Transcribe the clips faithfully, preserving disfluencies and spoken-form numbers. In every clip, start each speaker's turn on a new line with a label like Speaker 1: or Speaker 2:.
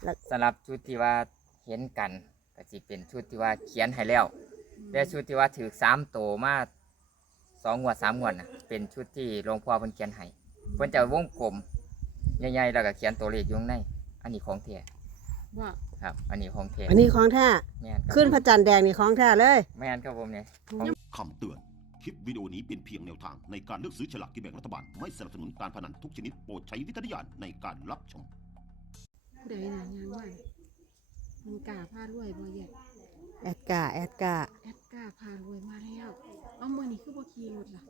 Speaker 1: สำหรับชุดที่ว่าเห็นกันก็สิเป็นชุดที่ว่าเขียนให้แล้วแต่ชุดที่ว่าถือสามโตมาสองงวดสามงวดนะเป็นชุดที่หลวงพ่อเพิ่นเขียนให้เพิ่นจะวงกลมใหญ่ๆแล้วก็เขียนตัวเลขอยู่ข้างในอันนี้ของแท้
Speaker 2: ว่า
Speaker 1: ครับอันนี้ของแท้
Speaker 3: อันนี้ของแท้
Speaker 1: แม่นครับ
Speaker 3: ขึ้นพระจันทร์แดงนี่ของแท้เลย
Speaker 1: แม่นครับผมเนี่ย
Speaker 4: คำเตือน คลิปวิดีโอนี้เป็นเพียงแนวทางในการเลือกซื้อฉลากกินแบ่งรัฐบาล ไม่สนับสนุนการพนันทุกชนิดโปรดใช้วิจารณญาณในการรับชม
Speaker 2: ผู้ใดน่ะยังว่ามันกล้าพารวยบ่แย่
Speaker 3: แอดกาแอดกา
Speaker 2: แอดกล้าพารวยมาแล้วเอามื้อนี้คือบ่ขี่รถล่ะ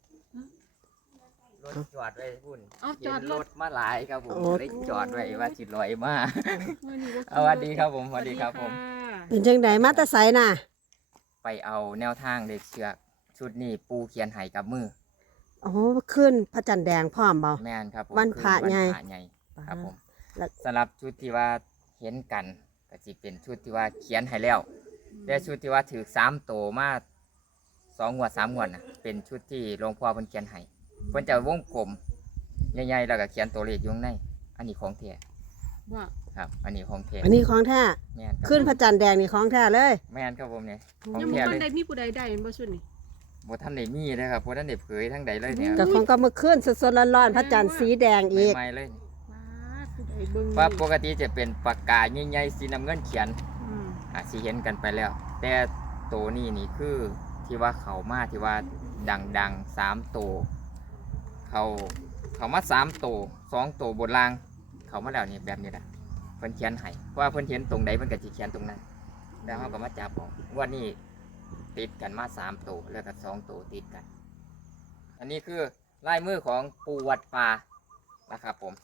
Speaker 1: รถจอดไว้พุ่น
Speaker 2: เอาจอดรถ
Speaker 1: รถมาหลายครับผมเลยจอดไว้ว่าสิลอยมา
Speaker 2: มื้อนี้บ่ขี่
Speaker 1: สวัสดีครับผมสวัสดีครับผม
Speaker 3: เป็นจังไดมาแตะไสน่ะ
Speaker 1: ไปเอาแนวทางเลขเชือกชุดนี้ปูเขียนให้กับมือ
Speaker 3: โอ้ขึ้นพระจันทร์แดงพร้อมบ่
Speaker 1: แม่นครับผม
Speaker 3: วันพระใหญ่
Speaker 1: วันพระใหญ่ครับผมสำหรับชุดที่ว่าเห็นกันก็สิเป็นชุดที่ว่าเขียนให้แล้วแต่ชุดที่ว่าถือสามโตมาสองงวดสามงวดนะเป็นชุดที่หลวงพ่อเพิ่นเขียนให้เพิ่นจะวงกลมใหญ่ๆแล้วก็เขียนตัวเลขอยู่ข้างในอันนี้ของแท้
Speaker 2: ว่า
Speaker 1: ครับอันนี้ของแท้
Speaker 3: อันนี้ของแท้
Speaker 1: แม่นครับ
Speaker 3: ขึ้นพระจันทร์แดงนี่ของแท้เลย
Speaker 1: แม่นครับผมเนี่ยของ
Speaker 2: ยังบ่
Speaker 1: แท้
Speaker 2: ทั
Speaker 1: เล
Speaker 2: นได้
Speaker 1: ย
Speaker 2: มีผู้ใดได้บ่ชุดนี้
Speaker 1: บ่ทันได้มีเลยครับบ่ทันได้เผยทั้งใดเลยเนี่ย
Speaker 3: ก็ของก็มาขึ้นสดๆร้อนๆพระจันทร์สีแดงอีก
Speaker 1: ใหม่ๆเลย
Speaker 2: ว้าผู้ใดเบิ่ง
Speaker 1: ว่าปกติจะเป็นปากกาใหญ่ๆสีน้ำเงินเขียน
Speaker 2: อืม
Speaker 1: อาจสิเห็นกันไปแล้ว แต่ตัวนี้นี่คือที่ว่าเขามาที่ว่าดังๆสามตัวเขาเขามาสามตัวสองตัวบนล่าง เขามาแล้วนี่แบบนี้แหละเพิ่นเขียนให้เพราะว่าเพิ่นเขียนตรงใดเพิ่นก็สิเขียนตรงนั้นแล้วเขาก็มาจับออกว่านี่ติดกันมาสามตัวแล้วก็สองตัวติดกัน อันนี้คือลายมือของปูวัดป่านะครับผม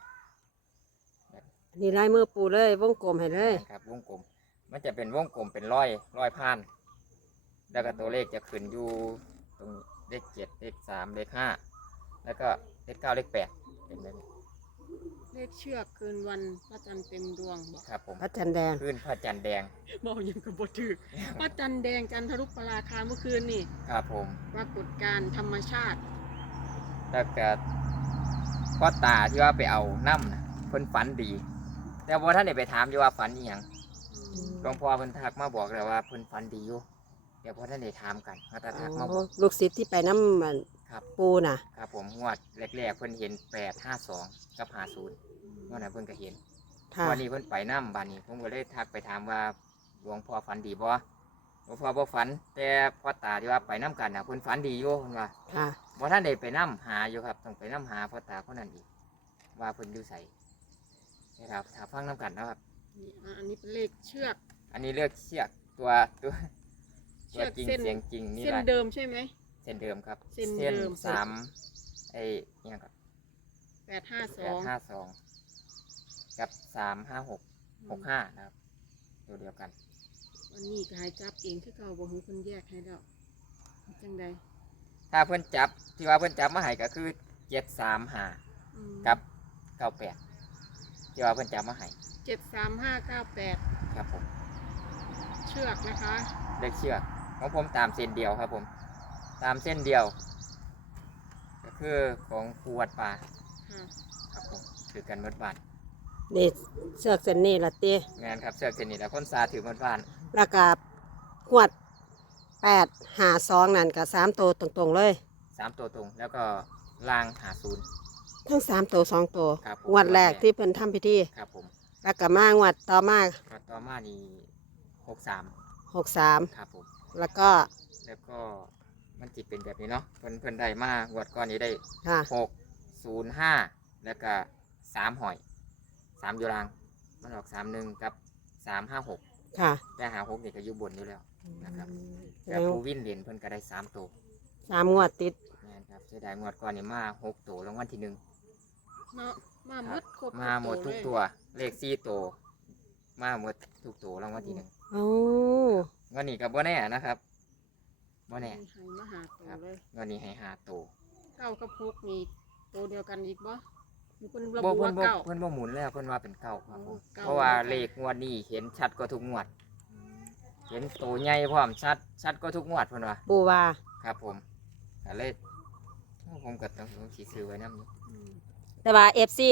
Speaker 3: อันนี้ลายมือปูเลยวงกลมให้เลย
Speaker 1: ครับวงกลมมันจะเป็นวงกลมเป็นร้อยร้อยพันแล้วก็ตัวเลขจะขึ้นอยู่ตรงเลขเจ็ดเลขสามเลขห้าแล้วก็เลขเก้าเลขแปดเป็นแบบนี้
Speaker 2: เลขเชือกคืนวันพระจันทร์เต็มดวงบ่
Speaker 1: ครับผม
Speaker 3: พระจันทร์แดง
Speaker 1: ขึ้นพระจันทร์แดง
Speaker 2: บ่ยังก็บ่ถูกพระจันทร์แดงจันทรุปราคาเมื่อคืนนี่
Speaker 1: ครับผม
Speaker 2: ปรากฏการณ์ธรรมชาติ
Speaker 1: แล้วก็พ่อตาที่ว่าไปเอาน้ำนะเพิ่นฝันดี แต่พอท่านได้ไปถามอยู่ว่าฝันอีหยังหลวงพ่อเพิ่นทักมาบอกแล้วว่าเพิ่นฝันดีอยู่เดี๋ยวพอท่านได้ถามกันเขาจะทักมาบอก
Speaker 3: ลูกศิษย์ที่ไปน้ำมัน
Speaker 1: ครับ
Speaker 3: ปูน่ะ
Speaker 1: ครับผมงวดแรกๆเพิ่นเห็นแปดห้าสองกับห้าศูนย์งวดนั้นเพิ่นก็เห็น
Speaker 3: ค่ะ
Speaker 1: วันนี้เพิ่นไปน้ำบานนี้ผมก็เลยทักไปถามว่าหลวงพ่อฝันดีบ่หลวงพ่อบ่ฝัน แต่พ่อตาที่ว่าไปน้ำกันน่ะเพิ่นฝันดีอยู่เพิ่นว่า
Speaker 3: ค่ะ
Speaker 1: บ่ท่านได้ไปน้ำหาอยู่ครับต้องไปน้ำหาพ่อตาคนนั้นอีกว่าเพิ่นอยู่ไสนะครับถ้าฟังน้ำกันนะครับ
Speaker 2: นี่อ่ะอันนี้เป็นเลขเชือก
Speaker 1: อันนี้เลือกเชือกตัวตัว
Speaker 2: เชื
Speaker 1: ตัว
Speaker 2: อก
Speaker 1: จริง
Speaker 2: เส้น
Speaker 1: เสียงจริงนี่
Speaker 2: เส้น
Speaker 1: แหละ
Speaker 2: เดิมใช่ไหม
Speaker 1: เส้นเดิมครับ
Speaker 2: เส้นเดิม
Speaker 1: สามไอ้เนี่ยครับ
Speaker 2: แปดห้าส
Speaker 1: แป
Speaker 2: อ
Speaker 1: ด
Speaker 2: ง
Speaker 1: ห้าสองกับสามห้าหกหกห้านะครับตัวเดียวกัน
Speaker 2: วันนี้ก็ให้จับเองคือเก่าบ่ให้คนแยกให้แล้วจังใด
Speaker 1: ถ้าเพื่อนจับที่ว่าเพื่อนจับมาให้ก็คือเจ็ดสามห้า
Speaker 2: อืม
Speaker 1: กับเก้าแปดที่ว่าเพื่อนจับมาให้
Speaker 2: เจ็ดสามห้าเก้าแปด
Speaker 1: ครับผม
Speaker 2: เชือกนะคะ
Speaker 1: เลขเชือกของผมตามเส้นเดียวครับผม ตามเส้นเดียว ก็คือของครูวัดป่า
Speaker 2: ค่ะ
Speaker 1: ครับผมคือกันหมดบ้าน
Speaker 3: นี่เชือกเส้นนี้ละตี
Speaker 1: งานครับเชือกเส้นนี้แหล้วคนซาถือหมดบ้าน
Speaker 3: แล้วก็หวดแปดหาสองนั่นกับสามตัวตรงๆเลย
Speaker 1: สามตัวตรง แล้วก็ล่างหาศูนย์
Speaker 3: ทั้งสามตัวสองตัว
Speaker 1: ครับผม
Speaker 3: งวดแรกที่เพิ่นทำพิธี
Speaker 1: ครับผม
Speaker 3: แล้วก็มางวดต่อมา
Speaker 1: ก็ต่อมานี่หกสาม
Speaker 3: หกสาม
Speaker 1: ครับผม
Speaker 3: แล้วก็
Speaker 1: แล้วก็มันจิเป็นแบบนี้เนาะเพิ่นเพิ่นได้มางวดก่อนนี้ได้
Speaker 3: ค่ะ
Speaker 1: หกศูนย์ห้าแล้วก็สามหอยสามอยู่ล่างมันออกสามหนึ่งกับสามห้าหก
Speaker 3: ค่ะ
Speaker 1: แต่หาหกนี่ก็อยู่บนอยู่แล้วนะครับ
Speaker 3: แส
Speaker 1: แต่
Speaker 3: ดง
Speaker 1: ผู้วินเหรียญเพิ่นก็ได้สามตัว
Speaker 3: สามงวดติด
Speaker 1: นี่นครับเสียดายงวดก่อนนี่มาหกตัวรางวัลที่หนึ่ง
Speaker 2: มามาหมดครบ
Speaker 1: มาหมดทุก
Speaker 2: เลย
Speaker 1: ตัวเลขสี่ตัวมาหมดทุกตัวรางวัลที่หนึ่ง
Speaker 3: โอ้
Speaker 1: วันนี้กับบ่แน่นะครับบ่แน่
Speaker 2: ให้มาหาตัว
Speaker 1: ครับ
Speaker 2: เลย
Speaker 1: วันนี้ให้หาตัว
Speaker 2: เก้ากับหกนี่ตัวเดียวกันอีกบ่มีคนระ
Speaker 1: บ่
Speaker 2: บุ
Speaker 1: เพิ่
Speaker 2: ว่าน
Speaker 1: บ่
Speaker 2: เก้า
Speaker 1: เพิ่นบ่หมุนแล้วเพิ่นว่าเป็นเก้าครับผม
Speaker 2: โอ้เก้า
Speaker 1: เพราะว่าเลขงวดนี้เห็นชัดกว่าทุกงวด เห็นตัวใหญ่พร้อมชัดชัดกว่าทุกงวดเพิ่นว่า
Speaker 3: ปูว่า
Speaker 1: ครับผมก็เลยผมก็ต้องสิซื้อไว้นำอยู่
Speaker 2: อืม
Speaker 3: แต่ว่าเอฟซี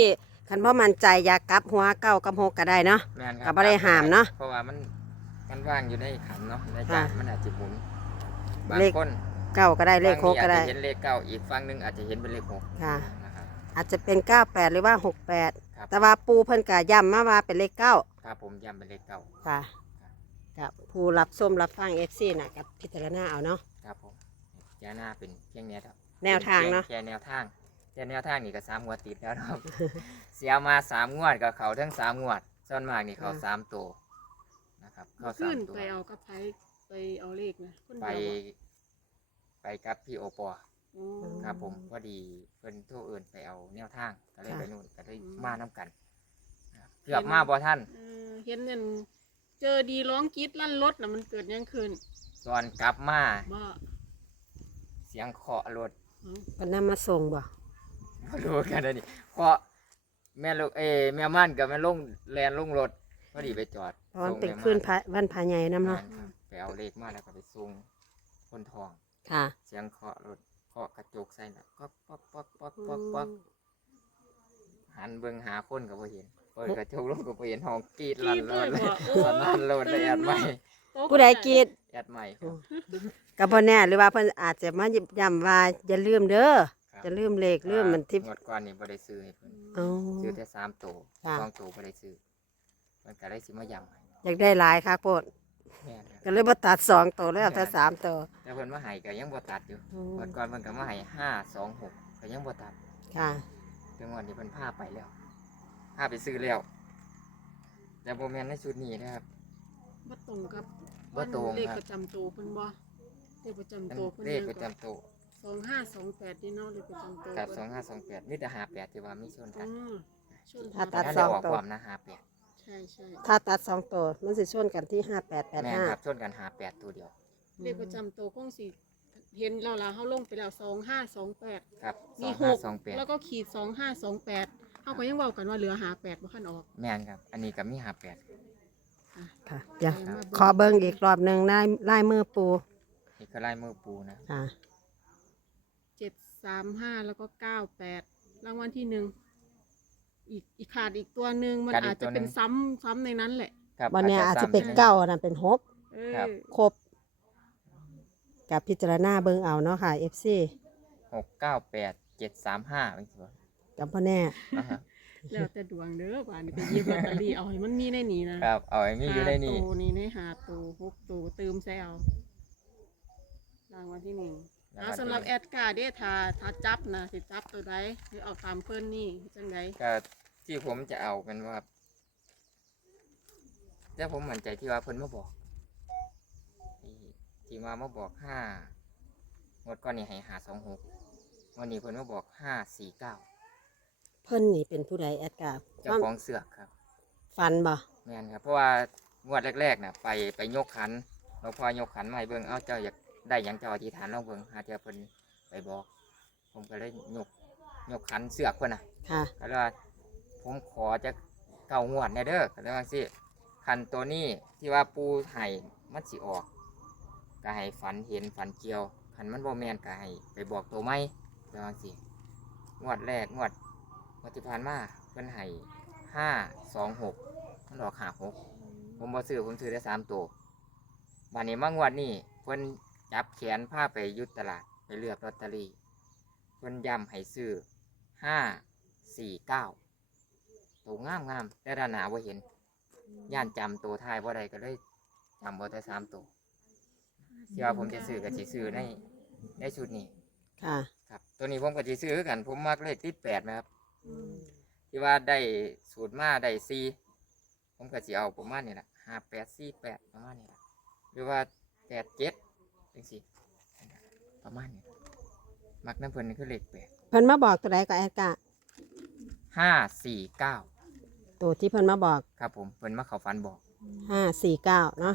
Speaker 3: คันบ่มั่นใจอยากกลับหัวเก้ากับหกก็ได้เนาะ
Speaker 1: แม่นค
Speaker 3: ก็
Speaker 1: รับ
Speaker 3: บ่ได้ห้ามเนาะ
Speaker 1: เพราะว่ามันมันว่างอยู่ในขันเนาะในจาน
Speaker 3: ค่ะ
Speaker 1: มันอาจจะหมุนบาง
Speaker 3: เลข
Speaker 1: คน
Speaker 3: เก้าก็ได้เลขหก
Speaker 1: ฝั่งนี้
Speaker 3: ก็ได้
Speaker 1: อาจจะเห็นเลขเก้าอีกฝั่งหนึงอาจจะเห็นเป็นเลขหก
Speaker 3: ค่ะ
Speaker 1: นะครับ
Speaker 3: อาจจะเป็นเก้าแปดหรือว่าหกแปด
Speaker 1: ครับ
Speaker 3: แต่ว่าปูเพิ่นก็ย้ำมาว่าเป็นเลขเก้า
Speaker 1: ครับผมย้ำเป็นเลขเก้า
Speaker 3: ค่ะกับผู้รับส้มรับฟังเอฟซีน่ะกับพิจารณาเอาเนาะ
Speaker 1: ครับผมยาหน้าเป็นเพียงแนวทาง
Speaker 3: แนวทางเนาะ
Speaker 1: แค่แนวทางแต่แนวทางนี่ก็สามงวดติดแล้วเนาะ เสียมาสามงวดกับเขาทั้งสามงวดส่วนมากนี่เขาสามตัวนะครับเขาสา
Speaker 2: ขึ้
Speaker 1: ม
Speaker 2: น
Speaker 1: ตัว
Speaker 2: ไปเอากับไผไปเอาเลขนะคน
Speaker 1: ไป
Speaker 2: เดียวบ่
Speaker 1: ไปกับพี่โอปอ
Speaker 2: อ๋อ
Speaker 1: ครับผมพอดีเพิ่นโทรเอื่นไปเอาแนวทางก็เลย
Speaker 3: ค่ะ
Speaker 1: ไปนู่นก็เลย
Speaker 2: อืม
Speaker 1: มาน้กันนะครับเกือบมาบ่ท่าน
Speaker 2: เออเห็นนั่นเจอดีร้องกรีดลั่นรถน่ะมันเกิดหยังขึ้น
Speaker 1: ตอนกลับมา
Speaker 2: บ่
Speaker 1: เสียงเคาะรถ
Speaker 2: เอา
Speaker 3: เพิ่นนำมาส่งบ่
Speaker 1: บ่รู้กันเลยนี่เคาะแม่ลูกเอยแม่ม่านกับแม่ลงแลนลงรถพอดีไปจอด
Speaker 3: เพราะมัน
Speaker 1: ส่ง
Speaker 3: เป็น
Speaker 1: แม่
Speaker 3: คืน
Speaker 1: ม่า
Speaker 3: พระวันพระใหญ่นำเนาะ
Speaker 1: ครับไปเอาเลขมาแล้วก็ไปส่งคนทอง
Speaker 3: ค่ะ
Speaker 1: เสียงเคาะรถเคาะกระจกใส่น่ะป๊อกป๊อกป๊อกป๊อกป๊อกป๊อกหันเบิ่งหาคนก็บ่เห็นเปิดกระจกลงก็บ่เห็นห้องกรีด
Speaker 2: กรี
Speaker 1: ลั่น
Speaker 2: ด
Speaker 1: เล
Speaker 2: เลย
Speaker 1: ย
Speaker 2: บ่โอ้
Speaker 1: สนั่นโลดเลยแอดใหม่
Speaker 2: ตก
Speaker 3: ผู้ใดกรีด
Speaker 1: แอดใหม่ครับ
Speaker 3: ก็บ่แน่หรือว่าเพิ่นอาจจะมาย้ำว่าอย่าลืมเด้อ
Speaker 1: ครับ
Speaker 3: จะลืมเลขลืมมันที่
Speaker 1: งวดก่อนนี่บ่ได้ซื้อให้เพิ่น
Speaker 3: เอา
Speaker 1: ซื้อแต่สามตัว
Speaker 3: ค่ะ
Speaker 1: สองตัวบ่ได้ซื้อเพิ่นก็ได้สิมาย้ำให้
Speaker 3: อยากได้หลายค่ะโพด
Speaker 1: แม่นครับ
Speaker 3: ก็เลยบ่ตัดสองตัวเลยเอาแต่สามตัว
Speaker 1: แต่เพิ่นมาให้ก็ยังบ่ตัดอยู่
Speaker 3: อืม
Speaker 1: งวดก่อนเพิ่นก็มาให้ห้าสองหกก็ยังบ่ตัด
Speaker 3: ค่ะ
Speaker 1: แต่งวดนี้เพิ่นพาไปแล้วพาไปซื้อแล้วแต่บ่แม่นในชุดนี้นะครับ
Speaker 2: บ่ตรงกับ
Speaker 1: บ่ตรง
Speaker 2: เลข
Speaker 1: ครับ
Speaker 2: ประจำตัวเพิ่นบ่เลขประจำ
Speaker 1: เป็น
Speaker 2: ตัวเพิ่น
Speaker 1: เลขประ
Speaker 2: ก็
Speaker 1: จำตัว
Speaker 2: สองห้าสองแปดนี่เนาะเลขประจำตัว
Speaker 1: กับ
Speaker 2: เพิ่น
Speaker 1: สองห้าสองแปดมีแต่ห้าแปดที่ว่ามีชน
Speaker 2: อ๋
Speaker 1: กั
Speaker 2: อน ชน
Speaker 3: ถ้าตัด
Speaker 1: แล้ว
Speaker 3: ส
Speaker 1: ได้
Speaker 3: อง
Speaker 1: ออก
Speaker 3: ตัว
Speaker 1: ความนะห้าแปด
Speaker 2: ใช่ใช่
Speaker 3: ถ้าตัดสองตัวมันสิชนกันที่ห้าแปดแปด
Speaker 1: แม่น
Speaker 3: ห้า
Speaker 1: ครับชนกันห้าแปดตัวเดียว
Speaker 2: เลขประจำตัวคงสิเห็นแล้วล่ะเฮาลงไปแล้วสองห้าสองแปด
Speaker 1: ครับส
Speaker 2: มี
Speaker 1: อง
Speaker 2: ห
Speaker 1: ห้าก สองแปด
Speaker 2: แล้วก็ขีดสองห้าสองแปดเฮาก็ยังเว้ากันว่าเหลือหาแปดบ่คันออก
Speaker 1: แม่นครับ อันนี้ก็มีห้าแปด
Speaker 3: ค่ะเดี๋ยว
Speaker 2: ครับ
Speaker 3: ขอเบิ่งอีกรอบหนึ่งลายลายมือปู
Speaker 1: นี่ก็ลายมือปูนะ
Speaker 3: ค่ะ
Speaker 2: เจ็ดสามห้าแล้วก็เก้าแปดรางวัลที่หนึ่งอีกอีกขาดอีกตัวหนึ่งมันอาจจะเป็นซ้ำซ้ำในนั้นแหละ
Speaker 1: ครับ
Speaker 3: วันนี้อาจจะเป็น
Speaker 1: ซ้ำ
Speaker 3: เก้านะเป็นหก
Speaker 2: เอ
Speaker 1: ครับ
Speaker 2: อ
Speaker 3: ครบกับพิจารณาเบิ่งเอาเนาะค่ะ เอฟ ซี
Speaker 1: หกเก้าแปดเจ็ดสามห้าเป็นสิบ
Speaker 3: กับพ่อแน่
Speaker 1: นะครับ
Speaker 2: แล้วแต่ดวงเด้อป่านนี้ไปหยิบลอตเตอรี่เอาให้มันมีในนี้นะครับ
Speaker 1: เอาไอ้มีอยู่ในนี่
Speaker 2: ห้าตัวนี่ในหาตัวหกตัวเติมใส่เอารางวัลที่หนึ่งเอาสำหรับแอดการ์เด้ถ้าถ้าจับนะสิจับตัวใดหรือเอาตามเพิ่นนี่จังได
Speaker 1: ก็ที่ผมจะเอาเป็นว่าแต่ผมมั่นใจที่ว่าเพิ่นมาบอกที่ที่มามาบอกห้างวดก่อนนี่ให้หาสองหกวันนี้เพิ่นมาบอกห้าสี่เก้า
Speaker 3: เพิ่นนี่เป็นผู้ใดแอดกา
Speaker 1: เจ้าของเสือกครับ
Speaker 3: ฟันบ่
Speaker 1: แม่นครับเพราะว่างวดแรกๆน่ะไปไปยกขันหลวงพ่อยกขันมาให้เบิ่งเอ้าเจ้าอยากได้หยังเจ้าอธิษฐานลองเบิ่งหาเจ้าเพิ่นไปบอก ผมก็เลยยกยกขันเสือกเพิ่นน่ะ
Speaker 3: ค่ะ
Speaker 1: ก็เลยว่าผมขอจะเก่างวดแน่เด้อก็เลยว่าสิขันตัวนี้ที่ว่าปูไห้มันสิออกก็ให้ฝันเห็นฝันเกี่ยวขันมันบ่แม่นก็ให้ไปบอกตัวไม่ก็เลยว่าสิงวดแรกงวดงวดที่ผ่านมาเพิ่นให้ห้าสองหกมันออกห้าหกผมบ่ซื้อผมซื้อได้สามตัววันนี้มางวดนี้เพิ่นจับแขนพาไปอยุดตลาดไปเลือกลอตเตอรี่เพิ่นย้ำให้ซื้อห้าสี่เก้าตัวงามงามแต่ด้านหน้าบ่เห็นย่านจำตัวท้ายบ่ได้ก็เลยจำบ่ได้สามตัวที่ว่าผมจะซื้อก็สิซื้อในในชุดนี้
Speaker 3: ค่ะ
Speaker 1: ครับตัวนี้ผมก็สิซื้อคือกัน ผมมักเลขติดแปดนะครับ
Speaker 2: อืม
Speaker 1: ที่ว่าได้สูตรมาได้สี่ผมก็สิเอาประมาณนี้แหละห้าแปดสี่แปดประมาณนี้แหละหรือว่าแปดเจ็ดจังสี่ประมาณนี้มักน้ำเพิ่นนี่คือเลขแปด
Speaker 3: เพิ่นมาบอกตัวใดก็แอดกา
Speaker 1: ห้าสี่เก้า
Speaker 3: ตัวที่เพิ่นมาบอก
Speaker 1: ครับผมเพิ่นมาเขาฟันบอก
Speaker 3: ห้าสี่เก้าเนาะ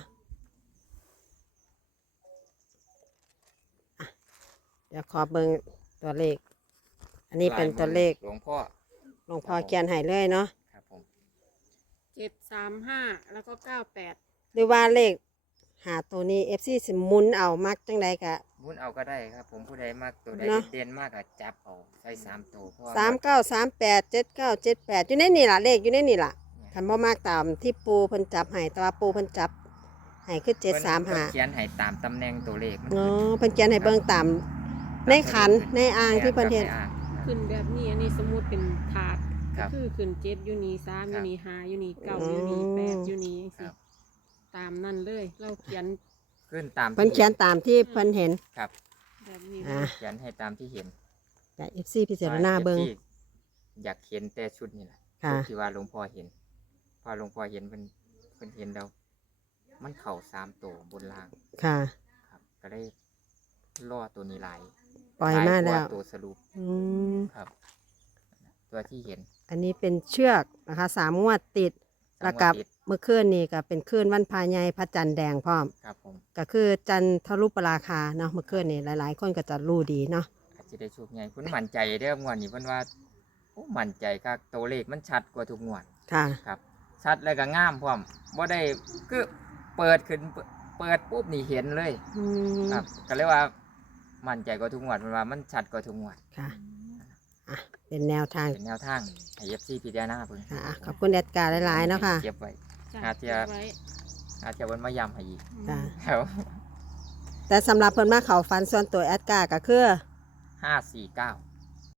Speaker 3: อ่ะเดี๋ยวขอเบิ่งตัวเลข อันนี้เป็นตัวเลข
Speaker 1: หลวงพ่อ
Speaker 3: หลวงพ่อเขียนให้เลยเนาะ
Speaker 1: ครับผม
Speaker 2: เจ็ดสามห้าแล้วก็เก้าแปด
Speaker 3: หรือว่าเลขหาตัวนี้ เอฟ ซี สิหมุนเอามักจังใดกะ
Speaker 1: บุญเอาก็ได้ครับ ผมผู้ใดมากตัวใด
Speaker 3: เนาะ
Speaker 1: เด่นมากอะจับเอาใส่สามตัวเพราะว่า
Speaker 3: สามเก้าสามแปดเจ็ดเก้าเจ็ดแปดอยู่ในนี่ล่ะเลขอยู่ในนี่ล่ะคันบ่มากตามที่ปูเพิ่นจับให้แต่ว่าปูเพิ่นจับให้คือเจ็ดสาม
Speaker 1: เพิ่
Speaker 3: ห้าน
Speaker 1: เขียนให้ตามตำแหน่งตัวเลขมัน
Speaker 3: อ๋อ
Speaker 1: ขึ้น
Speaker 3: เพิ่นเขียนให้เบิ่งตามในขันในอ่างที่เพิ่นเฮ็ด
Speaker 1: แม่ครับ
Speaker 2: ขึ้นแบบนี้อันนี้สมมุติเป็นถาด
Speaker 1: ค
Speaker 2: ก็
Speaker 1: รับ
Speaker 2: คือขึ้นเจ็ดอยู่นี่สามอยู่นี่ห้าอยู่นี่เก้าอยู่นี่แปดอยู่นี่
Speaker 1: ครั
Speaker 2: สิ
Speaker 1: บ
Speaker 2: ตามนั่นเลย เราเขียน
Speaker 1: ขึ้นตาม
Speaker 3: เพิ่นเขียนตามที่เพิ่นเห็น
Speaker 1: ครับ
Speaker 2: แบบนี้
Speaker 3: อ่า
Speaker 1: เขียนให้ตามที่เห็น
Speaker 3: แต่ เอฟ ซี พิจารณาเบิ่ง
Speaker 1: ที่อยากเห็นแต่ชุดนี่แหละ
Speaker 3: ค่ะ
Speaker 1: ชุดที่ว่าหลวงพ่อเห็น พอหลวงพ่อเห็นเพิ่นเพิ่นเห็นแล้วมันเข่าสามตัวบนล่าง
Speaker 3: ค่ะ
Speaker 1: ครับ ก็ได้ล่อตัวนี้หลาย
Speaker 3: ปล่อยมาแล้ว
Speaker 1: หยกตัวสรุป
Speaker 3: อืม
Speaker 1: ครับ ตัวที่เห็น
Speaker 3: อันนี้เป็นเชือกนะคะสามงวดติด
Speaker 1: สามงวด
Speaker 3: แล้วกับ
Speaker 1: ติด
Speaker 3: เมื่อคืนนี่ก็เป็นคืนวันพาใหญ่พระจันทร์แดงพร้อม
Speaker 1: ครับผม
Speaker 3: ก็คือจันทรุปราคาเนาะเมื่อคืนนี่หลาย ๆ คนก็จะรู้ดีเนาะ
Speaker 1: อาจจะได้โชคใหญ่คุณมั่นใจเด้องวดนี้เพิ่นว่าโอ้มั่นใจครับตัวเลขมันชัดกว่าทุกงวด
Speaker 3: ค่ะ
Speaker 1: ครับ ชัดแล้วก็งามพร้อมบ่ได้คือเปิดขึ้นเปิดปุ๊บนี่เห็นเลย
Speaker 3: อืม
Speaker 1: ครับก็เรียกว่ามั่นใจกว่าทุกงวดเพิ่นว่ามันชัดกว่าทุกงวด
Speaker 3: ค่ะอ่ะ เป็นแนวทาง
Speaker 1: เป็นแนวทางให้ เอฟ ซี พิจารณาเพิ่น
Speaker 3: ค่ะอ่ะขอบคุณแอดการ์หลาย ๆ เนาะค่ะ
Speaker 1: เก็บไว้
Speaker 2: จ้ะ
Speaker 1: อาจจะ
Speaker 2: เก็บไว้
Speaker 1: อาจจะเพิ่นมาย้ำให้อีก
Speaker 3: จ้ะ
Speaker 1: ครับ
Speaker 3: แต่สำหรับเพิ่นมาเขาฟันส่วนตัวแอดการ์ก็คือ
Speaker 1: ห้าสี่เก้า